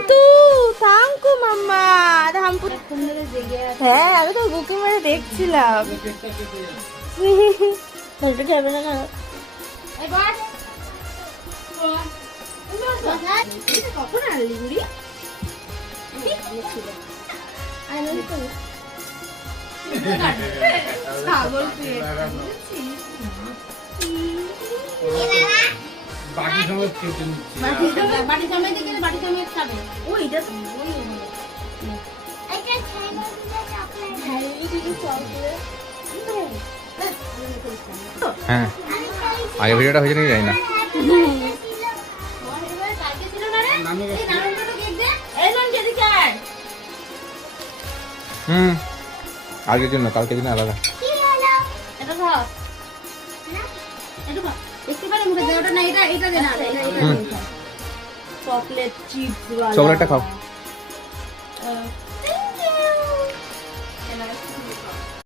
হাম্পু থামকু মাম্মা হাম্পু। হ্যাঁ আমি তো বুকে মেরে দেখছিলাম। এটা যাবে না কেন? কখন আনলি বুড়ি? বাটি সমেত কেটে নিচ্ছি। বাটি চামচ দিয়ে বাটি চামচ খাবে। ওইটা তো হ্যাঁ আগে ভিডিওটা হয়েছে নাকি জানি না। কালকে ছিল না রে? নানু এই নানু কেক দে। এই নাম যেদিকে আয়। আজকের জন্য কালকের দিন আলাদা। এটা খা। এটা খা। দেখতে পারে মুখে দে ওটা না এটা দে না এটা চকলেট চিপস वाला চকলেটটা খাও।